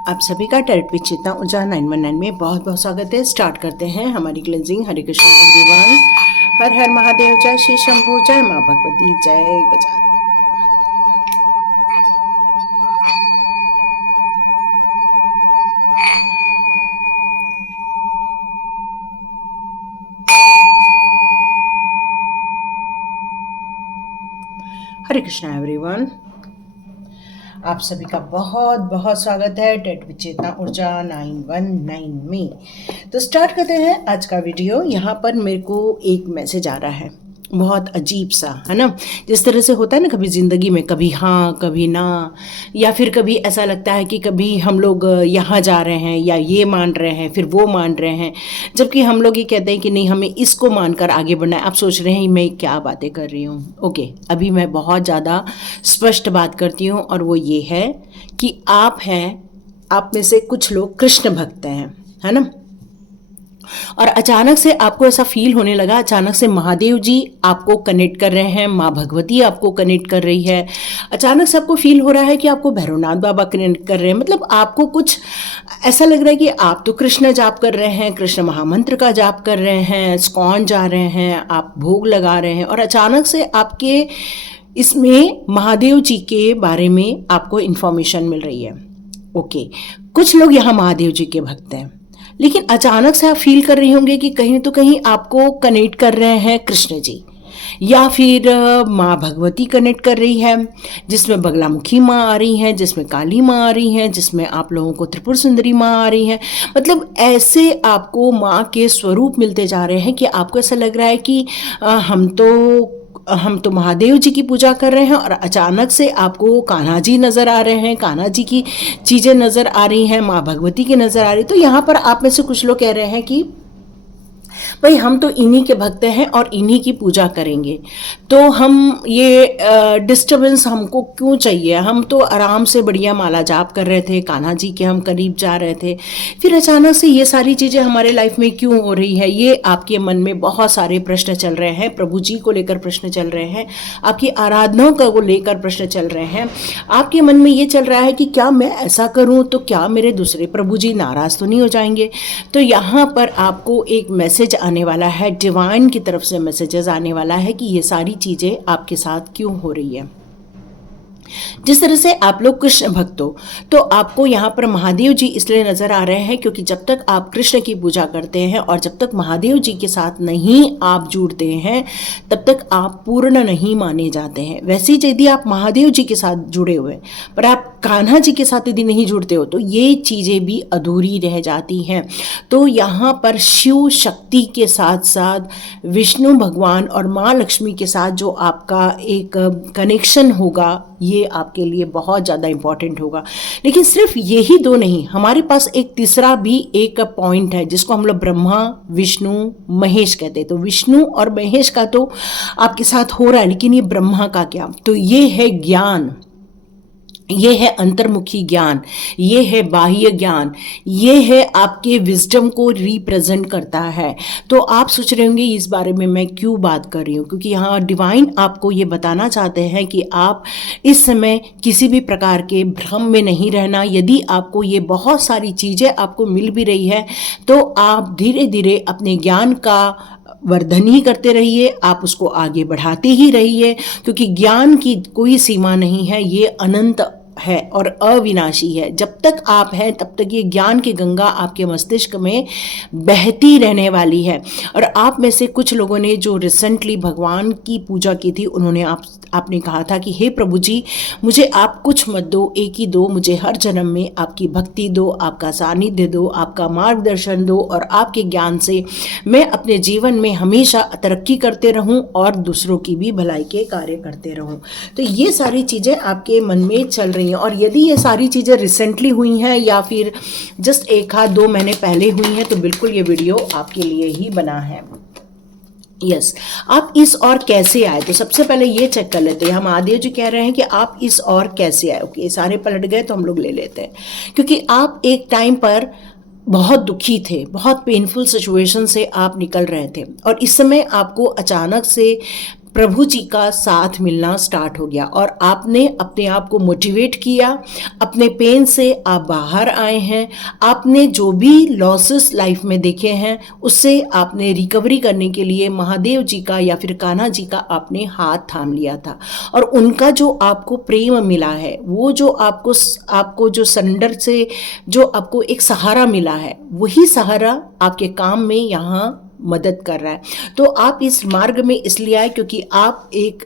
आप सभी का टेरिटरी चेतना ऊर्जा 919 में बहुत बहुत स्वागत है। स्टार्ट करते हैं हमारी क्लेंजिंग। हरे कृष्ण एवरीवन। हर हर महादेव, जय श्री शंभू, जय माँ भगवती, जय गजानन। हरे कृष्ण एवरीवन, आप सभी का बहुत बहुत स्वागत है टेरिटरी चेतना ऊर्जा 919 में। तो स्टार्ट करते हैं आज का वीडियो। यहाँ पर मेरे को एक मैसेज आ रहा है, बहुत अजीब सा, है ना। जिस तरह से होता है ना कभी ज़िंदगी में, कभी हाँ कभी ना, या फिर कभी ऐसा लगता है कि कभी हम लोग यहाँ जा रहे हैं या ये मान रहे हैं, फिर वो मान रहे हैं, जबकि हम लोग ये कहते हैं कि नहीं, हमें इसको मानकर आगे बढ़ना है। आप सोच रहे हैं मैं क्या बातें कर रही हूँ। ओके, अभी मैं बहुत ज़्यादा स्पष्ट बात करती हूँ, और वो ये है कि आप में से कुछ लोग कृष्ण भक्त हैं, है ना। और अचानक से आपको ऐसा फील होने लगा, अचानक से महादेव जी आपको कनेक्ट कर रहे हैं, माँ भगवती आपको कनेक्ट कर रही है। अचानक से आपको फील हो रहा है कि आपको भैरवनाथ बाबा कनेक्ट कर रहे हैं। मतलब आपको कुछ ऐसा लग रहा है कि आप तो कृष्ण जाप कर रहे हैं, कृष्ण महामंत्र का जाप कर रहे हैं, स्कॉन जा रहे हैं, आप भोग लगा रहे हैं, और अचानक से आपके इसमें महादेव जी के बारे में आपको इन्फॉर्मेशन मिल रही है। ओके, कुछ लोग यहाँ महादेव जी के भक्त हैं, लेकिन अचानक से आप फील कर रहे होंगे कि कहीं तो कहीं आपको कनेक्ट कर रहे हैं कृष्ण जी, या फिर माँ भगवती कनेक्ट कर रही है, जिसमें बगलामुखी माँ आ रही हैं, जिसमें काली माँ आ रही हैं, जिसमें आप लोगों को त्रिपुर सुंदरी माँ आ रही हैं। मतलब ऐसे आपको माँ के स्वरूप मिलते जा रहे हैं कि आपको ऐसा लग रहा है कि हम तो महादेव जी की पूजा कर रहे हैं, और अचानक से आपको कान्हा जी नज़र आ रहे हैं, कान्हा जी की चीज़ें नज़र आ रही हैं, माँ भगवती की नज़र आ रही। तो यहाँ पर आप में से कुछ लोग कह रहे हैं कि भाई हम तो इन्हीं के भक्त हैं और इन्हीं की पूजा करेंगे, तो हम ये डिस्टर्बेंस हमको क्यों चाहिए। हम तो आराम से बढ़िया माला जाप कर रहे थे, कान्हा जी के हम करीब जा रहे थे, फिर अचानक से ये सारी चीज़ें हमारे लाइफ में क्यों हो रही है। ये आपके मन में बहुत सारे प्रश्न चल रहे हैं, प्रभु जी को लेकर प्रश्न चल रहे हैं, आपकी आराधनाओं को लेकर प्रश्न चल रहे हैं। आपके मन में ये चल रहा है कि क्या मैं ऐसा करूं तो क्या मेरे दूसरे प्रभु जी नाराज़ तो नहीं हो जाएंगे। तो यहाँ पर आपको एक मैसेज आने वाला है, डिवाइन की तरफ से मैसेजेस आने वाला है कि ये सारी चीज़ें आपके साथ क्यों हो रही है। जिस तरह से आप लोग कृष्ण भक्त हो, तो आपको यहाँ पर महादेव जी इसलिए नजर आ रहे हैं क्योंकि जब तक आप कृष्ण की पूजा करते हैं और जब तक महादेव जी के साथ नहीं आप जुड़ते हैं, तब तक आप पूर्ण नहीं माने जाते हैं। वैसे ही यदि आप महादेव जी के साथ जुड़े हुए पर आप कान्हा जी के साथ यदि नहीं जुड़ते हो, तो ये चीज़ें भी अधूरी रह जाती हैं। तो यहाँ पर शिव शक्ति के साथ साथ विष्णु भगवान और माँ लक्ष्मी के साथ जो आपका एक कनेक्शन होगा, ये आपके लिए बहुत ज़्यादा इम्पॉर्टेंट होगा। लेकिन सिर्फ यही दो नहीं, हमारे पास एक तीसरा भी एक पॉइंट है जिसको हम लोग ब्रह्मा विष्णु महेश कहते हैं। तो विष्णु और महेश का तो आपके साथ हो रहा है, लेकिन ये ब्रह्मा का क्या। तो ये है ज्ञान, ये है अंतर्मुखी ज्ञान, ये है बाह्य ज्ञान, ये है आपके विजडम को रिप्रेजेंट करता है। तो आप सोच रहे होंगे इस बारे में मैं क्यों बात कर रही हूँ, क्योंकि यहाँ डिवाइन आपको ये बताना चाहते हैं कि आप इस समय किसी भी प्रकार के भ्रम में नहीं रहना। यदि आपको ये बहुत सारी चीज़ें आपको मिल भी रही है, तो आप धीरे धीरे अपने ज्ञान का वर्धन ही करते रहिए, आप उसको आगे बढ़ाते ही रहिए, क्योंकि ज्ञान की कोई सीमा नहीं है, ये अनंत है और अविनाशी है। जब तक आप हैं तब तक ये ज्ञान की गंगा आपके मस्तिष्क में बहती रहने वाली है। और आप में से कुछ लोगों ने जो रिसेंटली भगवान की पूजा की थी, आपने कहा था कि हे प्रभु जी, मुझे आप कुछ मत दो, एक ही दो, मुझे हर जन्म में आपकी भक्ति दो, आपका सानिध्य दो, आपका मार्गदर्शन दो, और आपके ज्ञान से मैं अपने जीवन में हमेशा तरक्की करते रहूं और दूसरों की भी भलाई के कार्य करते रहूं। तो ये सारी चीज़ें आपके मन में चल रही हैं। और यदि ये सारी चीज़ें रिसेंटली हुई हैं या फिर जस्ट 1-2 महीने पहले हुई हैं, तो बिल्कुल ये वीडियो आपके लिए ही बना है। यस, आप इस और कैसे आए, तो सबसे पहले ये चेक कर लेते हैं। हम महादेव जी कह रहे हैं कि आप इस और कैसे आए। ओके, सारे पलट गए तो हम लोग ले लेते हैं, क्योंकि आप एक टाइम पर बहुत दुखी थे, बहुत पेनफुल सिचुएशन से आप निकल रहे थे, और इस समय आपको अचानक से प्रभु जी का साथ मिलना स्टार्ट हो गया और आपने अपने आप को मोटिवेट किया, अपने पेन से आप बाहर आए हैं, आपने जो भी लॉसेस लाइफ में देखे हैं उससे आपने रिकवरी करने के लिए महादेव जी का या फिर कान्हा जी का आपने हाथ थाम लिया था। और उनका जो आपको प्रेम मिला है, वो जो आपको जो सरेंडर से जो आपको एक सहारा मिला है, वही सहारा आपके काम में यहाँ मदद कर रहा है। तो आप इस मार्ग में इसलिए आए क्योंकि आप एक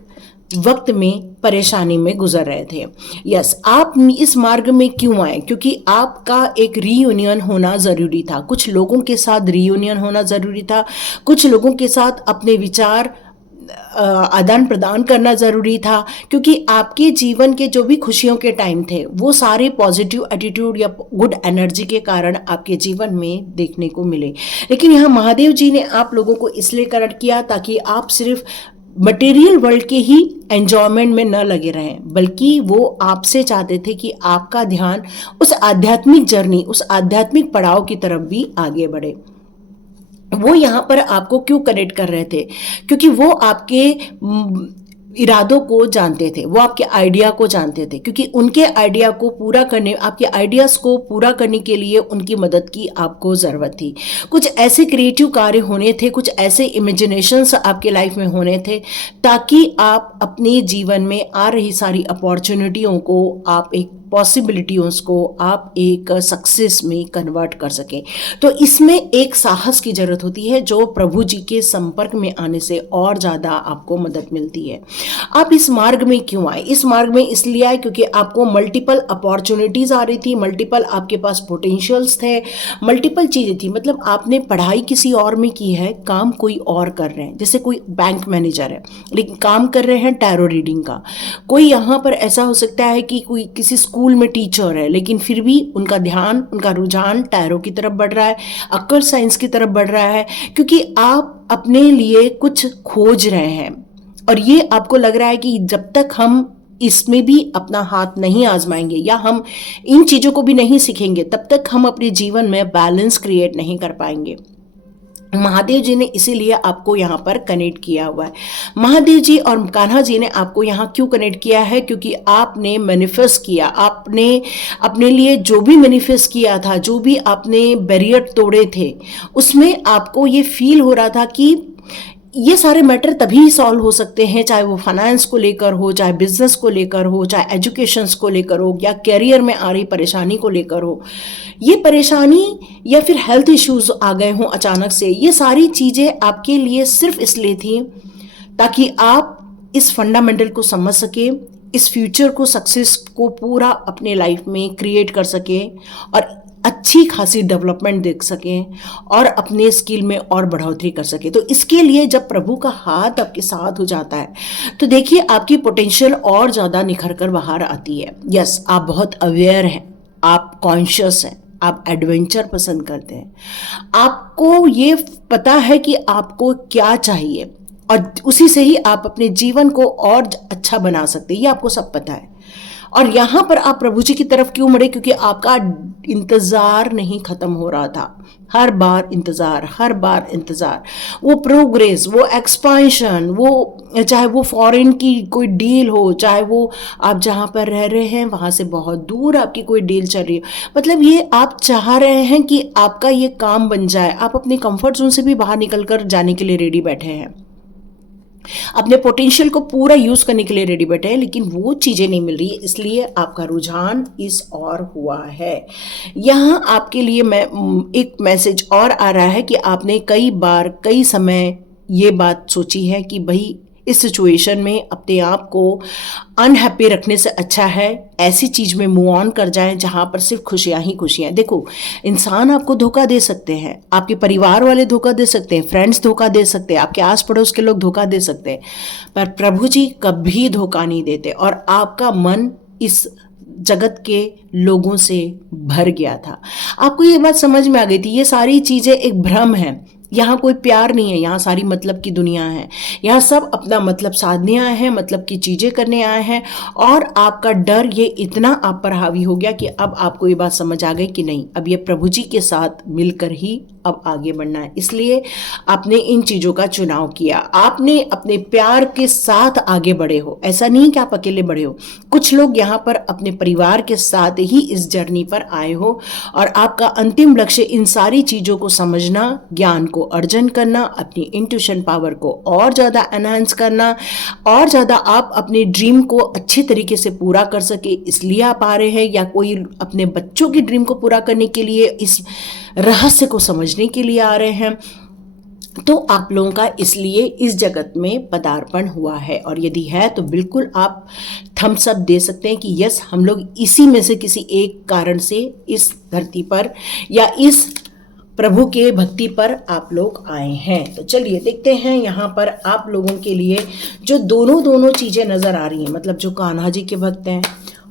वक्त में परेशानी में गुजर रहे थे। यस, आप इस मार्ग में क्यों आए? क्योंकि आपका एक रीयूनियन होना ज़रूरी था, कुछ लोगों के साथ रीयूनियन होना ज़रूरी था, कुछ लोगों के साथ अपने विचार आदान प्रदान करना ज़रूरी था, क्योंकि आपके जीवन के जो भी खुशियों के टाइम थे वो सारे पॉजिटिव एटीट्यूड या गुड एनर्जी के कारण आपके जीवन में देखने को मिले। लेकिन यहाँ महादेव जी ने आप लोगों को इसलिए कनेक्ट किया ताकि आप सिर्फ मटेरियल वर्ल्ड के ही एंजॉयमेंट में न लगे रहें, बल्कि वो आपसे चाहते थे कि आपका ध्यान उस आध्यात्मिक जर्नी, उस आध्यात्मिक पड़ाव की तरफ भी आगे बढ़े। वो यहाँ पर आपको क्यों कनेक्ट कर रहे थे? क्योंकि वो आपके इरादों को जानते थे, वो आपके आइडिया को जानते थे, क्योंकि उनके आइडिया को पूरा करने, आपके आइडियाज़ को पूरा करने के लिए उनकी मदद की आपको ज़रूरत थी। कुछ ऐसे क्रिएटिव कार्य होने थे, कुछ ऐसे इमेजिनेशंस आपके लाइफ में होने थे ताकि आप अपने जीवन में आ रही सारी अपॉर्चुनिटियों को, आप एक पॉसिबिलिटीज़ को आप एक सक्सेस में कन्वर्ट कर सकें। तो इसमें एक साहस की ज़रूरत होती है जो प्रभु जी के संपर्क में आने से और ज़्यादा आपको मदद मिलती है। आप इस मार्ग में क्यों आए? इस मार्ग में इसलिए आए क्योंकि आपको मल्टीपल अपॉर्चुनिटीज़ आ रही थी, मल्टीपल आपके पास पोटेंशियल्स थे, मल्टीपल चीज़ें थी। मतलब आपने पढ़ाई किसी और में की है, काम कोई और कर रहे हैं। जैसे कोई बैंक मैनेजर है लेकिन काम कर रहे हैं टैरो रीडिंग का। कोई यहाँ पर ऐसा हो सकता है कि कोई किसी स्कूल में टीचर है लेकिन फिर भी उनका ध्यान, उनका रुझान टैरो की तरफ बढ़ रहा है, अक्कड़ साइंस की तरफ बढ़ रहा है, क्योंकि आप अपने लिए कुछ खोज रहे हैं। और ये आपको लग रहा है कि जब तक हम इसमें भी अपना हाथ नहीं आजमाएंगे या हम इन चीज़ों को भी नहीं सीखेंगे, तब तक हम अपने जीवन में बैलेंस क्रिएट नहीं कर पाएंगे। महादेव जी ने इसीलिए आपको यहाँ पर कनेक्ट किया हुआ है। महादेव जी और कान्हा जी ने आपको यहाँ क्यों कनेक्ट किया है? क्योंकि आपने मैनिफेस्ट किया, आपने अपने लिए जो भी मैनिफेस्ट किया था, जो भी आपने बैरियर तोड़े थे, उसमें आपको ये फील हो रहा था कि ये सारे मैटर तभी सॉल्व हो सकते हैं, चाहे वो फाइनेंस को लेकर हो, चाहे बिजनेस को लेकर हो, चाहे एजुकेशंस को लेकर हो, या कैरियर में आ रही परेशानी को लेकर हो। ये परेशानी या फिर हेल्थ इश्यूज आ गए हों अचानक से, ये सारी चीज़ें आपके लिए सिर्फ इसलिए थी ताकि आप इस फंडामेंटल को समझ सके, इस फ्यूचर को, सक्सेस को पूरा अपने लाइफ में क्रिएट कर सकें और अच्छी खासी डेवलपमेंट देख सकें और अपने स्किल में और बढ़ोतरी कर सकें। तो इसके लिए जब प्रभु का हाथ आपके साथ हो जाता है तो देखिए आपकी पोटेंशियल और ज़्यादा निखर कर बाहर आती है। यस, आप बहुत अवेयर हैं, आप कॉन्शियस हैं, आप एडवेंचर पसंद करते हैं, आपको ये पता है कि आपको क्या चाहिए और उसी से ही आप अपने जीवन को और अच्छा बना सकते हैं, ये आपको सब पता है। और यहाँ पर आप प्रभु जी की तरफ क्यों मुड़े? क्योंकि आपका इंतज़ार नहीं ख़त्म हो रहा था। हर बार इंतज़ार, हर बार इंतज़ार, वो प्रोग्रेस, वो एक्सपांशन, वो चाहे वो फॉरेन की कोई डील हो, चाहे वो आप जहाँ पर रह रहे हैं वहाँ से बहुत दूर आपकी कोई डील चल रही है। मतलब ये आप चाह रहे हैं कि आपका ये काम बन जाए, आप अपने कंफर्ट जोन से भी बाहर निकल कर जाने के लिए रेडी बैठे हैं, अपने पोटेंशियल को पूरा यूज़ करने के लिए रेडी बैठे हैं, लेकिन वो चीज़ें नहीं मिल रही, इसलिए आपका रुझान इस और हुआ है। यहाँ आपके लिए मैं एक मैसेज और आ रहा है कि आपने कई बार, कई समय ये बात सोची है कि भाई इस सिचुएशन में अपने आप को अनहैप्पी रखने से अच्छा है ऐसी चीज़ में मूव ऑन कर जाएं जहाँ पर सिर्फ खुशियाँ ही खुशियाँ। देखो, इंसान आपको धोखा दे सकते हैं, आपके परिवार वाले धोखा दे सकते हैं, फ्रेंड्स धोखा दे सकते हैं, आपके आस पड़ोस के लोग धोखा दे सकते हैं, पर प्रभु जी कभी धोखा नहीं देते। और आपका मन इस जगत के लोगों से भर गया था, आपको ये बात समझ में आ गई थी ये सारी चीज़ें एक भ्रम है, यहाँ कोई प्यार नहीं है, यहाँ सारी मतलब की दुनिया है, यहाँ सब अपना मतलब साधने आए हैं, मतलब की चीज़ें करने आए हैं। और आपका डर ये इतना आप पर हावी हो गया कि अब आपको ये बात समझ आ गई कि नहीं, अब ये प्रभु जी के साथ मिलकर ही अब आगे बढ़ना है, इसलिए आपने इन चीज़ों का चुनाव किया। आपने अपने प्यार के साथ आगे बढ़े हो, ऐसा नहीं कि आप अकेले बढ़े हो। कुछ लोग यहाँ पर अपने परिवार के साथ ही इस जर्नी पर आए हो और आपका अंतिम लक्ष्य इन सारी चीज़ों को समझना, ज्ञान को अर्जन करना, अपनी इंट्यूशन पावर को और ज़्यादा एनहांस करना, और ज़्यादा आप अपने ड्रीम को अच्छे तरीके से पूरा कर सके, इसलिए आप आ रहे हैं, या कोई अपने बच्चों की ड्रीम को पूरा करने के लिए, इस रहस्य को समझने के लिए आ रहे हैं। तो आप लोगों का इसलिए इस जगत में पदार्पण हुआ है, और यदि है तो बिल्कुल आप थम्स अप दे सकते हैं कि यस, हम लोग इसी में से किसी एक कारण से इस धरती पर या इस प्रभु के भक्ति पर आप लोग आए हैं। तो चलिए देखते हैं यहाँ पर आप लोगों के लिए जो दोनों चीज़ें नज़र आ रही हैं। मतलब जो कान्हा जी के भक्त हैं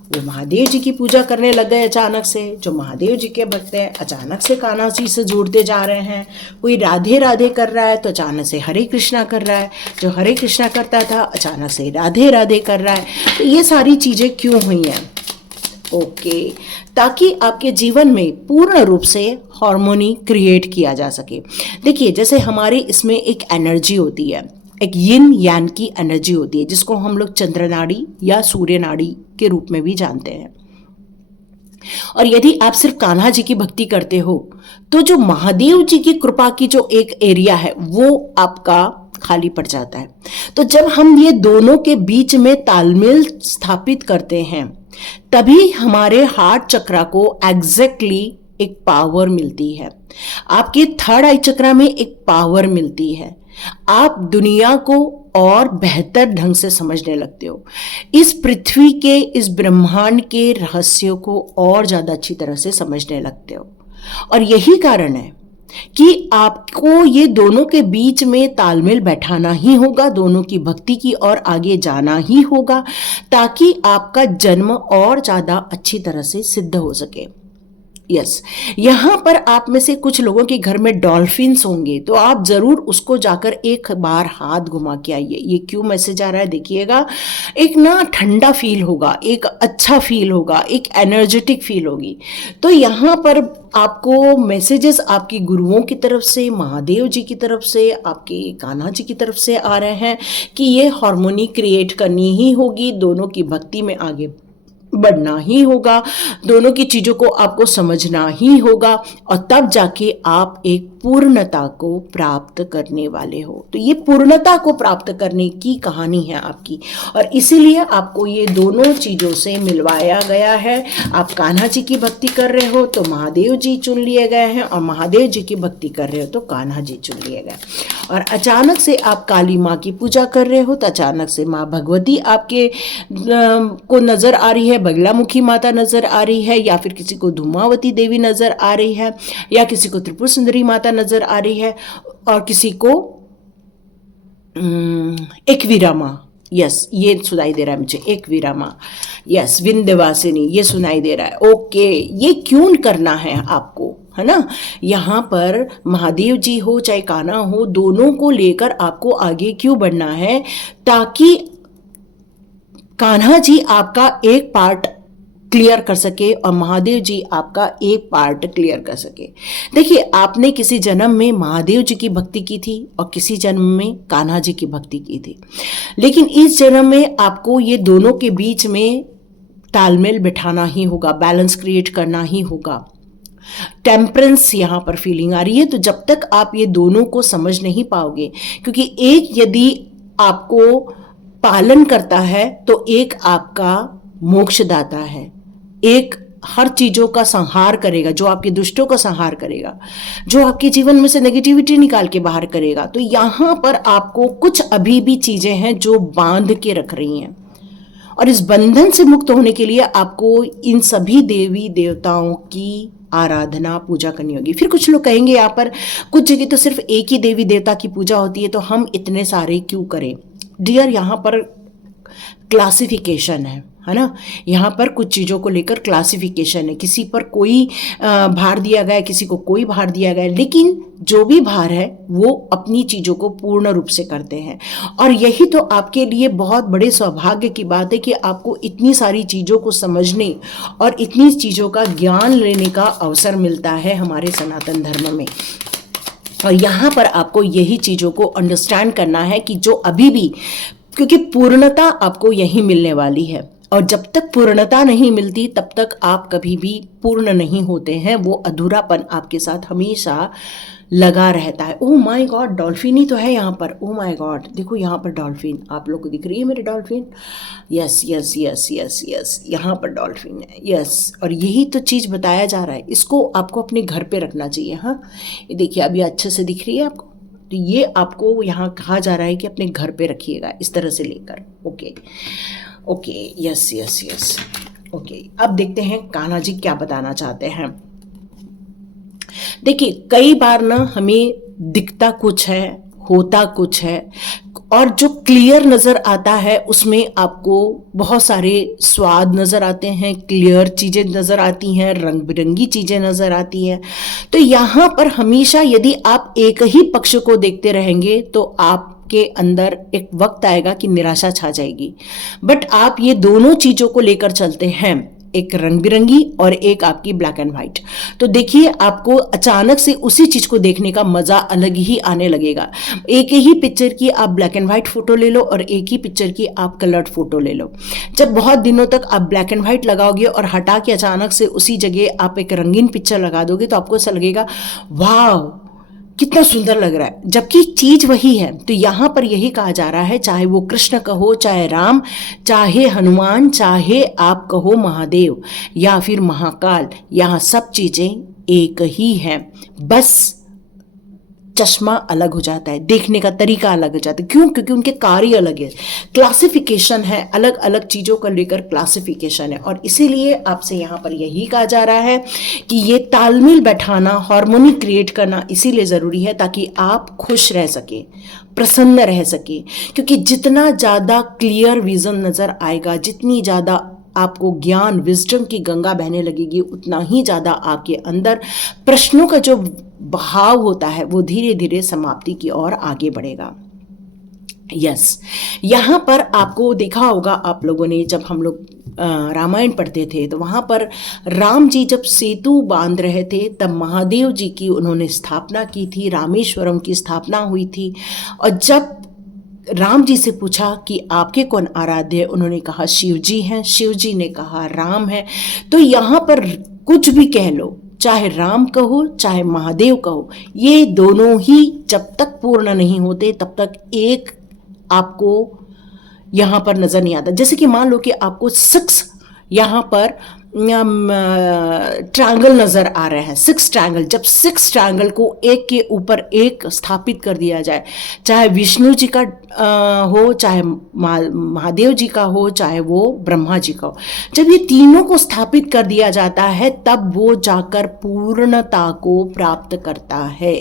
वो महादेव जी की पूजा करने लग गए अचानक से, जो महादेव जी के भक्त हैं अचानक से कान्हा जी से जुड़ते जा रहे हैं। कोई राधे राधे कर रहा है तो अचानक से हरे कृष्णा कर रहा है, जो हरे कृष्णा करता था अचानक से राधे राधे कर रहा है। तो ये सारी चीज़ें क्यों हुई हैं? ओके, ताकि आपके जीवन में पूर्ण रूप से हार्मोनी क्रिएट किया जा सके। देखिए, जैसे हमारे इसमें एक एनर्जी होती है, एक यिन यान की एनर्जी होती है, जिसको हम लोग चंद्र नाड़ी या सूर्य नाड़ी के रूप में भी जानते हैं। और यदि आप सिर्फ कान्हा जी की भक्ति करते हो तो जो महादेव जी की कृपा की जो एक एरिया है वो आपका खाली पड़ जाता है। तो जब हम ये दोनों के बीच में तालमेल स्थापित करते हैं तभी हमारे हार्ट चक्रा को एग्जैक्टली एक पावर मिलती है, आपके थर्ड आई चक्रा में एक पावर मिलती है। आप दुनिया को और बेहतर ढंग से समझने लगते हो, इस पृथ्वी के, इस ब्रह्मांड के रहस्यों को और ज़्यादा अच्छी तरह से समझने लगते हो। और यही कारण है कि आपको ये दोनों के बीच में तालमेल बैठाना ही होगा, दोनों की भक्ति की ओर आगे जाना ही होगा, ताकि आपका जन्म और ज़्यादा अच्छी तरह से सिद्ध हो सके। यस, यहाँ पर आप में से कुछ लोगों के घर में डॉल्फिन्स होंगे, तो आप ज़रूर उसको जाकर एक बार हाथ घुमा के आइए। ये क्यों मैसेज आ रहा है देखिएगा, एक ना ठंडा फील होगा, एक अच्छा फील होगा, एक एनर्जेटिक फील होगी। तो यहाँ पर आपको मैसेजेस आपकी गुरुओं की तरफ से, महादेव जी की तरफ से, आपके कान्हा जी की तरफ से आ रहे हैं कि ये हार्मोनी क्रिएट करनी ही होगी, दोनों की भक्ति में आगे बढ़ना ही होगा, दोनों की चीज़ों को आपको समझना ही होगा, और तब जाके आप एक पूर्णता को प्राप्त करने वाले हो। तो ये पूर्णता को प्राप्त करने की कहानी है आपकी, और इसीलिए आपको ये दोनों चीज़ों से मिलवाया गया है। आप कान्हा जी की भक्ति कर रहे हो तो महादेव जी चुन लिए गए हैं, और महादेव जी की भक्ति कर रहे हो तो कान्हा जी चुन लिए गए। और अचानक से आप काली माँ की पूजा कर रहे हो तो अचानक से माँ भगवती आपके को नज़र आ रही है, बगलामुखी माता नज़र आ रही है, या फिर किसी को धूमावती देवी नज़र आ रही है, या किसी को त्रिपुर सुंदरी माता नज़र आ रही है, और किसी को एकवीरा माँ, यस ये सुनाई दे रहा है मुझे, एकवीरा माँ, यस विंध्यवासिनी ये सुनाई दे रहा है। ओके, ये क्यों करना है आपको, है ना? यहाँ पर महादेव जी हो चाहे कान्हा हो, दोनों को लेकर आपको आगे क्यों बढ़ना है, ताकि कान्हा जी आपका एक पार्ट क्लियर कर सके और महादेव जी आपका एक पार्ट क्लियर कर सके। देखिए, आपने किसी जन्म में महादेव जी की भक्ति की थी और किसी जन्म में कान्हा जी की भक्ति की थी, लेकिन इस जन्म में आपको ये दोनों के बीच में तालमेल बिठाना ही होगा, बैलेंस क्रिएट करना ही होगा। टेम्परेंस यहाँ पर फीलिंग आ रही है। तो जब तक आप ये दोनों को समझ नहीं पाओगे, क्योंकि एक यदि आपको पालन करता है तो एक आपका मोक्षदाता है, एक हर चीज़ों का संहार करेगा, जो आपके दुष्टों का संहार करेगा, जो आपके जीवन में से नेगेटिविटी निकाल के बाहर करेगा। तो यहाँ पर आपको कुछ अभी भी चीज़ें हैं जो बांध के रख रही हैं, और इस बंधन से मुक्त होने के लिए आपको इन सभी देवी देवताओं की आराधना पूजा करनी होगी। फिर कुछ लोग कहेंगे यहाँ पर कुछ जगह तो सिर्फ एक ही देवी देवता की पूजा होती है, तो हम इतने सारे क्यों करें? डियर, यहाँ पर क्लासिफिकेशन है ना? यहाँ पर कुछ चीज़ों को लेकर क्लासिफिकेशन है, किसी पर कोई भार दिया गया है, किसी को कोई भार दिया गया है, लेकिन जो भी भार है वो अपनी चीज़ों को पूर्ण रूप से करते हैं। और यही तो आपके लिए बहुत बड़े सौभाग्य की बात है कि आपको इतनी सारी चीज़ों को समझने और इतनी चीज़ों का ज्ञान लेने का अवसर मिलता है हमारे सनातन धर्म में। और यहाँ पर आपको यही चीज़ों को अंडरस्टैंड करना है कि जो अभी भी, क्योंकि पूर्णता आपको यहीं मिलने वाली है, और जब तक पूर्णता नहीं मिलती तब तक आप कभी भी पूर्ण नहीं होते हैं। वो अधूरापन आपके साथ हमेशा लगा रहता है। ओह माय गॉड, डॉल्फिन ही तो है यहाँ पर। ओह माय गॉड, देखो यहाँ पर डॉल्फिन, आप लोग को दिख रही है मेरी dolphin? Yes yes yes yes yes, यहाँ पर डॉल्फिन है। यस, और यही तो चीज़ बताया जा रहा है, इसको आपको अपने घर पे रखना चाहिए। हाँ, ये देखिए अभी अच्छे से दिख रही है आपको। तो ये आपको यहाँ कहा जा रहा है कि अपने घर पे रखिएगा इस तरह से लेकर। Okay okay, yes yes yes, okay. अब देखते हैं कान्हा जी क्या बताना चाहते हैं। देखिए कई बार ना हमें दिखता कुछ है, होता कुछ है, और जो क्लियर नज़र आता है उसमें आपको बहुत सारे स्वाद नज़र आते हैं, क्लियर चीज़ें नज़र आती हैं, रंग बिरंगी चीज़ें नज़र आती हैं। तो यहाँ पर हमेशा यदि आप एक ही पक्ष को देखते रहेंगे तो आपके अंदर एक वक्त आएगा कि निराशा छा जाएगी। बट आप ये दोनों चीज़ों को लेकर चलते हैं, एक रंग बिरंगी और एक आपकी ब्लैक एंड व्हाइट, तो देखिए आपको अचानक से उसी चीज़ को देखने का मज़ा अलग ही आने लगेगा। एक ही पिक्चर की आप ब्लैक एंड व्हाइट फ़ोटो ले लो और एक ही पिक्चर की आप कलर्ड फ़ोटो ले लो। जब बहुत दिनों तक आप ब्लैक एंड व्हाइट लगाओगे और हटा के अचानक से उसी जगह आप एक रंगीन पिक्चर लगा दोगे तो आपको ऐसा लगेगा वाह कितना सुंदर लग रहा है, जबकि चीज वही है। तो यहाँ पर यही कहा जा रहा है, चाहे वो कृष्ण कहो, चाहे राम, चाहे हनुमान, चाहे आप कहो महादेव या फिर महाकाल, यहाँ सब चीजें एक ही हैं, बस चश्मा अलग हो जाता है, देखने का तरीका अलग हो जाता है। क्यों? क्योंकि उनके कार्य अलग है, क्लासिफिकेशन है, अलग अलग चीज़ों को लेकर क्लासिफिकेशन है। और इसीलिए आपसे यहाँ पर यही कहा जा रहा है कि ये तालमेल बैठाना, हार्मोनी क्रिएट करना इसीलिए ज़रूरी है ताकि आप खुश रह सके, प्रसन्न रह सके। क्योंकि जितना ज़्यादा क्लियर विज़न नज़र आएगा, जितनी ज़्यादा आपको ज्ञान विजडम की गंगा बहने लगेगी, उतना ही ज़्यादा आपके अंदर प्रश्नों का जो बहाव होता है वो धीरे धीरे समाप्ति की ओर आगे बढ़ेगा। यस, यहाँ पर आपको देखा होगा आप लोगों ने, जब हम लोग रामायण पढ़ते थे तो वहाँ पर राम जी जब सेतु बांध रहे थे तब महादेव जी की उन्होंने स्थापना की थी, रामेश्वरम की स्थापना हुई थी। और जब राम जी से पूछा कि आपके कौन आराध्य है, उन्होंने कहा शिव जी हैं, शिव जी ने कहा राम है। तो यहाँ पर कुछ भी कह लो, चाहे राम कहो चाहे महादेव कहो, ये दोनों ही जब तक पूर्ण नहीं होते तब तक एक आपको यहाँ पर नज़र नहीं आता। जैसे कि मान लो कि आपको 6 यहाँ पर ट्रायंगल नज़र आ रहे हैं, 6 ट्रायंगल। जब 6 ट्रायंगल को एक के ऊपर एक स्थापित कर दिया जाए, चाहे विष्णु जी का हो, चाहे महादेव जी का हो, चाहे वो ब्रह्मा जी का हो, जब ये तीनों को स्थापित कर दिया जाता है तब वो जाकर पूर्णता को प्राप्त करता है।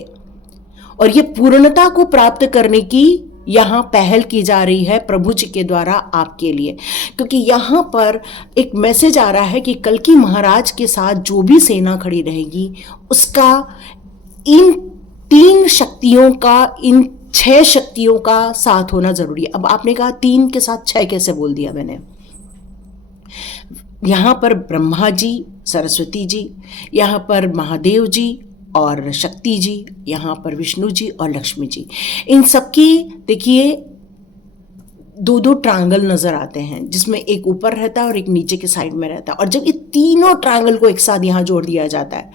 और ये पूर्णता को प्राप्त करने की यहाँ पहल की जा रही है प्रभु जी के द्वारा आपके लिए, क्योंकि यहाँ पर एक मैसेज आ रहा है कि कल्कि महाराज के साथ जो भी सेना खड़ी रहेगी उसका इन 3 शक्तियों का, इन 6 शक्तियों का साथ होना जरूरी है। अब आपने कहा 3 के साथ 6 कैसे बोल दिया मैंने? यहाँ पर ब्रह्मा जी, सरस्वती जी, यहाँ पर महादेव जी और शक्ति जी, यहाँ पर विष्णु जी और लक्ष्मी जी, इन सबकी देखिए 2-2 ट्रायंगल नज़र आते हैं, जिसमें एक ऊपर रहता है और एक नीचे के साइड में रहता है। और जब ये तीनों ट्रायंगल को एक साथ यहाँ जोड़ दिया जाता है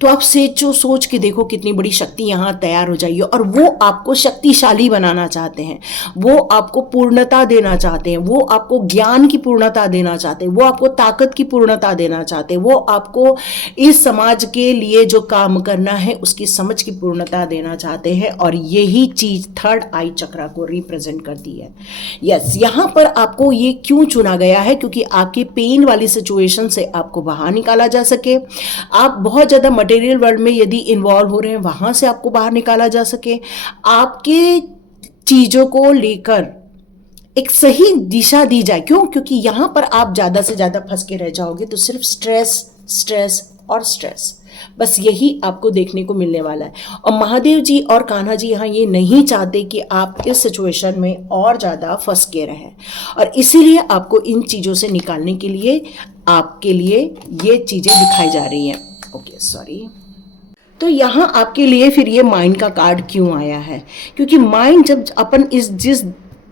तो आप सोच के देखो कितनी बड़ी शक्ति यहाँ तैयार हो जाएगी। और वो आपको शक्तिशाली बनाना चाहते हैं, वो आपको पूर्णता देना चाहते हैं, वो आपको ज्ञान की पूर्णता देना चाहते हैं, वो आपको ताकत की पूर्णता देना चाहते हैं, वो आपको इस समाज के लिए जो काम करना है उसकी समझ की पूर्णता देना चाहते हैं। और यही चीज़ 3rd आई चक्रा को रिप्रेजेंट करती है। यस, यहाँ पर आपको ये क्यों चुना गया है? क्योंकि आपके पेन वाली सिचुएशन से आपको बाहर निकाला जा सके, आप बहुत ज़्यादा मटेरियल वर्ल्ड में यदि इन्वॉल्व हो रहे हैं वहाँ से आपको बाहर निकाला जा सके, आपके चीज़ों को लेकर एक सही दिशा दी जाए। क्यों? क्योंकि यहाँ पर आप ज़्यादा से ज़्यादा फंस के रह जाओगे तो सिर्फ स्ट्रेस स्ट्रेस और स्ट्रेस, बस यही आपको देखने को मिलने वाला है। और महादेव जी और कान्हा जी यहाँ ये नहीं चाहते कि आप इस सिचुएशन में और ज़्यादा फंस के रहें, और इसीलिए आपको इन चीज़ों से निकालने के लिए आपके लिए ये चीज़ें दिखाई जा रही हैं। Okay, sorry. तो यहाँ आपके लिए फिर ये माइंड का कार्ड क्यों आया है, क्योंकि माइंड जब अपन इस जिस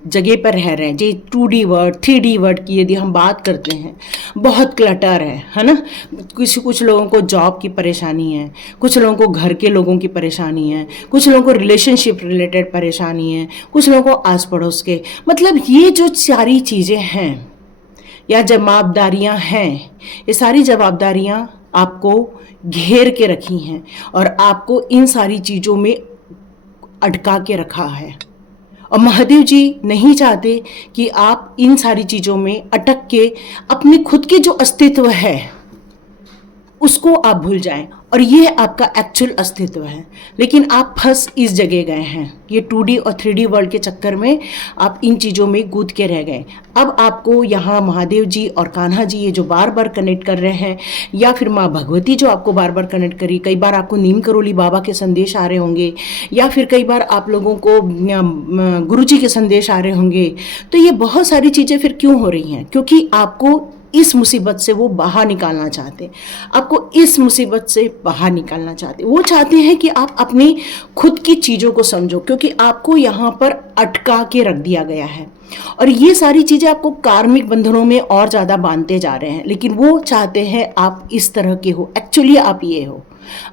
जगह पर रह रहे हैं, जो 2D वर्ड 3D वर्ड की यदि हम बात करते हैं, बहुत क्लटर है ना। कुछ लोगों को जॉब की परेशानी है, कुछ लोगों को घर के लोगों की परेशानी है, कुछ लोगों को रिलेशनशिप रिलेटेड परेशानी है, कुछ लोगों को आस पड़ोस के, मतलब ये जो सारी चीज़ें हैं या जवाबदारियां हैं, ये सारी जवाबदारियां आपको घेर के रखी हैं और आपको इन सारी चीज़ों में अटका के रखा है। और महादेव जी नहीं चाहते कि आप इन सारी चीज़ों में अटक के अपने खुद के जो अस्तित्व है उसको आप भूल जाएं, और ये आपका एक्चुअल अस्तित्व है। लेकिन आप फंस इस जगह गए हैं, ये 2D और 3D वर्ल्ड के चक्कर में आप इन चीज़ों में कूद के रह गए। अब आपको यहाँ महादेव जी और कान्हा जी ये जो बार बार कनेक्ट कर रहे हैं, या फिर माँ भगवती जो आपको बार बार कनेक्ट करी, कई बार आपको नीम करोली बाबा के संदेश आ रहे होंगे, या फिर कई बार आप लोगों को गुरु जी के संदेश आ रहे होंगे। तो ये बहुत सारी चीज़ें फिर क्यों हो रही हैं, क्योंकि आपको इस मुसीबत से वो बाहर निकालना चाहते हैं, आपको इस मुसीबत से बाहर निकालना चाहते हैं। वो चाहते हैं कि आप अपनी खुद की चीज़ों को समझो, क्योंकि आपको यहाँ पर अटका के रख दिया गया है और ये सारी चीज़ें आपको कार्मिक बंधनों में और ज़्यादा बांधते जा रहे हैं। लेकिन वो चाहते हैं आप इस तरह के हो, एक्चुअली आप ये हो,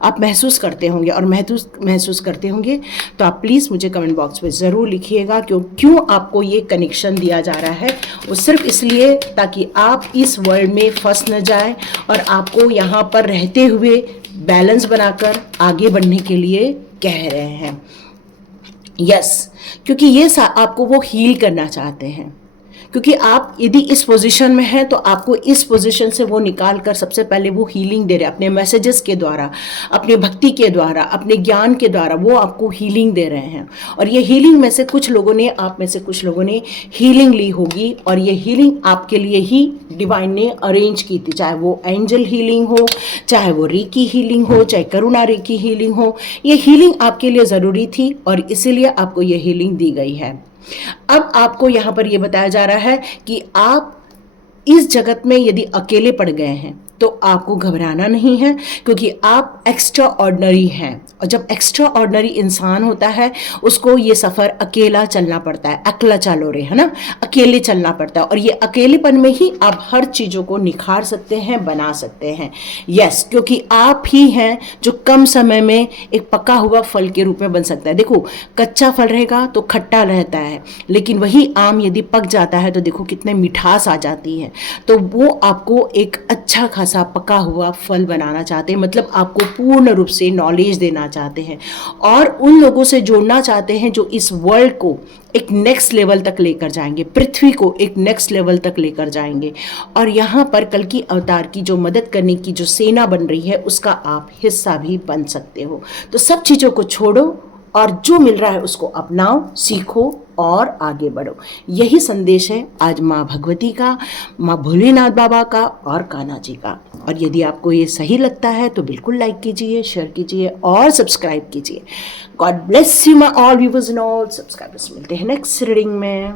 आप महसूस करते होंगे, और महसूस करते होंगे तो आप प्लीज़ मुझे कमेंट बॉक्स में ज़रूर लिखिएगा क्यों आपको ये कनेक्शन दिया जा रहा है। वो सिर्फ इसलिए ताकि आप इस वर्ल्ड में फंस न जाए और आपको यहाँ पर रहते हुए बैलेंस बनाकर आगे बढ़ने के लिए कह रहे हैं। यस, क्योंकि ये आपको वो हील करना चाहते हैं, क्योंकि आप यदि इस पोजीशन में हैं तो आपको इस पोजीशन से वो निकाल कर सबसे पहले वो हीलिंग दे रहे हैं, अपने मैसेजेस के द्वारा, अपने भक्ति के द्वारा, अपने ज्ञान के द्वारा वो आपको हीलिंग दे रहे हैं। और ये हीलिंग में से कुछ लोगों ने, आप में से कुछ लोगों ने हीलिंग ली होगी, और ये हीलिंग आपके लिए ही डिवाइन ने अरेंज की थी, चाहे वो एंजल हीलिंग हो, चाहे वो रेकी हीलिंग हो, चाहे करुणा रेकी हीलिंग हो। ये हीलिंग आपके लिए ज़रूरी थी और इसीलिए आपको ये हीलिंग दी गई है। अब आपको यहाँ पर यह बताया जा रहा है कि आप इस जगत में यदि अकेले पड़ गए हैं तो आपको घबराना नहीं है, क्योंकि आप एक्स्ट्रा ऑर्डिनरी हैं। और जब एक्स्ट्रा ऑर्डिनरी इंसान होता है उसको ये सफ़र अकेला चलना पड़ता है, अकेला चलो रे, है ना, अकेले चलना पड़ता है। और ये अकेलेपन में ही आप हर चीज़ों को निखार सकते हैं, बना सकते हैं। यस, क्योंकि आप ही हैं जो कम समय में एक पका हुआ फल के रूप में बन सकता है। देखो, कच्चा फल रहेगा तो खट्टा रहता है, लेकिन वही आम यदि पक जाता है तो देखो कितने मिठास आ जाती है। तो वो आपको एक अच्छा खासा पका हुआ फल बनाना चाहते हैं, मतलब आपको पूर्ण रूप से नॉलेज देना चाहते हैं और उन लोगों से जोड़ना चाहते हैं जो इस वर्ल्ड को एक नेक्स्ट लेवल तक लेकर जाएंगे, पृथ्वी को एक नेक्स्ट लेवल तक लेकर जाएंगे। और यहाँ पर कल की अवतार की जो मदद करने की जो सेना बन रही है उसका आप हिस्सा भी बन सकते हो। तो सब चीज़ों को छोड़ो और जो मिल रहा है उसको अपनाओ, सीखो और आगे बढ़ो। यही संदेश है आज माँ भगवती का, माँ भोलेनाथ बाबा का और कान्हा जी का। और यदि आपको ये सही लगता है तो बिल्कुल लाइक कीजिए, शेयर कीजिए और सब्सक्राइब कीजिए। God bless you my all viewers and all subscribers. मिलते हैं नेक्स्ट रीडिंग में।